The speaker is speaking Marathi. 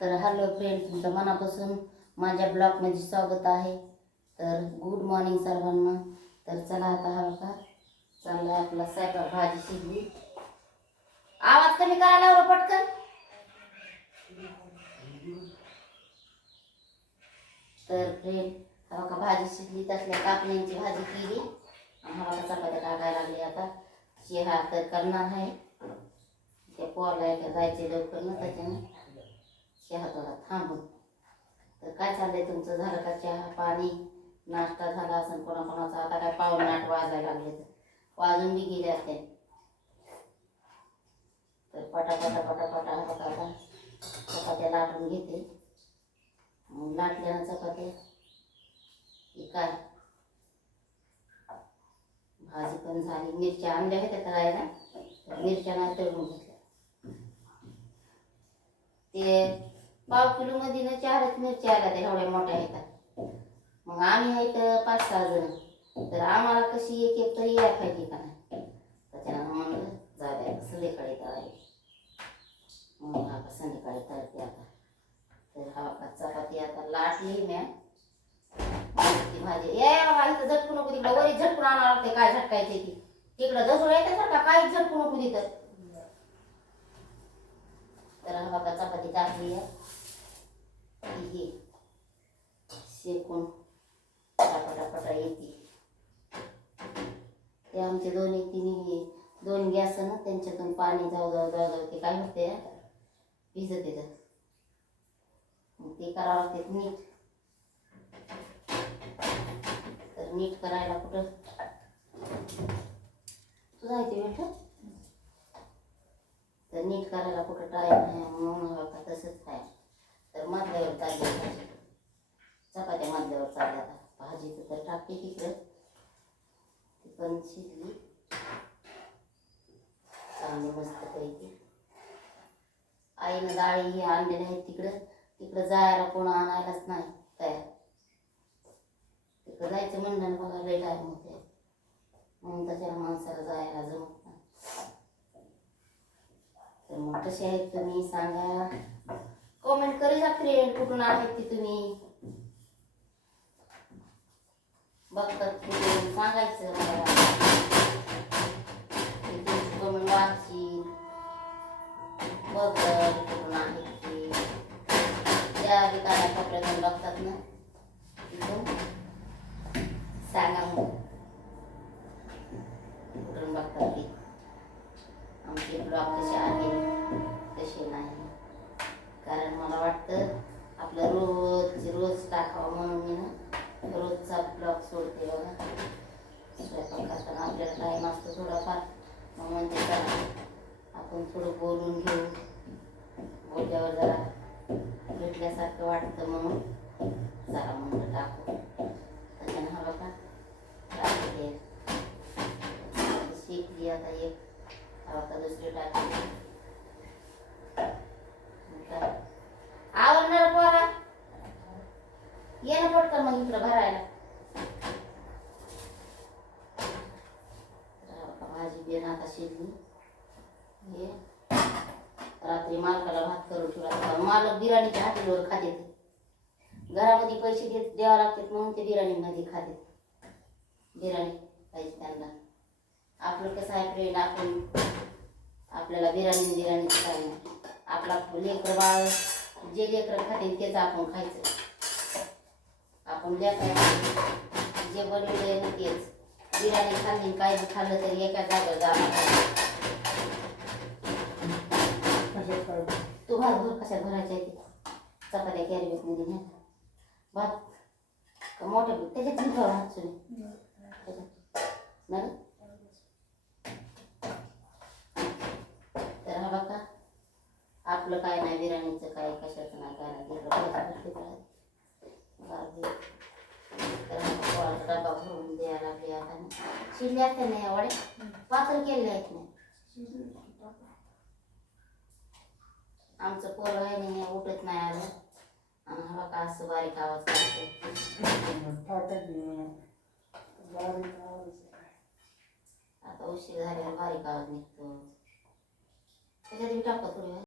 तर हॅलो फ्रेंड तुमचं मनापासून माझ्या ब्लॉगमध्ये स्वागत आहे. तर गुड मॉर्निंग सर्वांना. तर चला आता हा बघा. चालला आपला स्वयंपाक भाजी शिजली. आवाज कमी करायला लावा पटकन. तर फ्रेंड हा बघा भाजी शिजली तसल्या कापण्यांची भाजी केली. हवा हा बघा चपात्या टाकायला लागली आता. चहा तर करणार आहे. ते पोहायला जायचे लवकर ना त्याच्याने. चहा थोडा थांबून. तर काय चाललंय तुमचं? झालं का चहा पाणी? नाश्ता झाला असं कोणाकोणाचा? आता काय पाहुणे आठ वाजायला लागले तर वाजून बी गेले असते तर पटापटा पटापटा पटापटा आता चपात्या लाटून घेते. मग लाटल्या ना चपात्या काय? भाजी पण झाली. मिरच्या आणल्या होत्या करायला तर मिरच्या नाही तळून घेतल्या. ते बाव किलो मध्ये ना चारच मिरच्या आल्या त्या एवढ्या मोठ्या येतात मग आम्ही आहे तर पाच सहा जण. तर आम्हाला कशी एक एक तरी या पाहिजे का नाही? त्याच्यानं म्हणलं जाऊ द्या संध्याकाळी तळायला मग हा का संध्याकाळी तळते आता. तर हा का चपाती आता लाटली म्या. ती भाजी ए बाबा इथं झटकू नको तिकडं वरी झटकून आणावं लागते काय झटकायचे ती. तिकडं जसं येते का काहीच झटकू नको तिथं. तर हा बघा चपाती टाकली आहे. ही शेकून पटापटा येते. ते आमचे दोन्ही एक तिन्ही दोन गॅस ना त्यांच्यातून पाणी जाऊ जाऊ जाऊ जाऊ ते काय होते भिजत येतं. ते करावं लागते नीट. तर नीट करायला कुठं? तुझा आहे बेटा तर नीट करायला कुठं टाईम नाही म्हणून का तसंच आहे. तर मधल्यावर चालली भाजी. चपात्या मधल्यावर चालल्या आता भाजीचं तर टाकते तिकडं. ती पण शिजली. चांगली मस्त पैकी. आईनं डाळी हे आणलेल्या आहेत तिकडं. तिकडं जायला कोण आणायलाच नाही तयार. तिकडं जायचं म्हणलं बघा लेट आहे मग ते म्हणून त्याच्या माणसाला जायला जमत तर मग कसे आहेत तुम्ही? सांगा. कमेंट करी जा फ्रेंड कुठून आहेत ती तुम्ही? बघतात सांगायचं मला. कमेंट वाचीन बघत कुठून आहेत ते. त्या ठिकाणी कपड्यातून बघतात ना. तिथून सांगा मग. कुठून बघतात ते. आमचे ब्लॉग कसे आहे फायदेशीर नाही. कारण मला वाटतं आपलं रोज रोज टाकावं म्हणून मी ना रोजचा ब्लॉग सोडते बघा. स्वयंपाक करताना आपल्याला टाईम असतो थोडाफार. मग म्हणते चला आपण थोडं बोलून घेऊ. बोलल्यावर जरा भेटल्यासारखं वाटतं म्हणून चला म्हणून टाकू. त्याच्यानं हा बघा शिकली आता एक. आता दुसरी टाकली. आवडणार पोरा. ये ना पटकन मग इकडं भरायला. भाजी बेन आता शिजली हे रात्री मालकाला भात करून ठेवला मालक बिर्याणीच्या हॉटेलवर खाते ते. घरामध्ये पैसे देत द्यावं लागतात म्हणून ते बिर्याणीमध्ये खाते बिर्याणी पाहिजे त्यांना. आपलं कसं आहे फ्रेंड आपण आपल्याला बिर्याणी बिर्याणी काय आपला लेकर बाळ जे लेकर खाते तेच आपण खायचं. आपण लेकर जे बनवले ना तेच. बिर्याणी खाल्ली काय खाल्लं तरी एका जागेवर जाणार तू भात भर कशा भरायच्या ते? चपात्या कॅरीबॅगमध्ये न्या भात मोठ्या त्याच्यात भात सुनी नाही तर हा बघा आपलं काय नाही काही काय कशाचं नाही काय नाही डबा भरून द्यायला लागली आता शिरले असते नाही एवढे? पातळ केले आहेत नाही आमचं पोरं आहे नाही उठत नाही आलं. आणि हा बघा असं बारीक आवाज काढते आता उशीर झाल्यावर बारीक आवाज निघतो. त्याच्यात टाकतो थोडी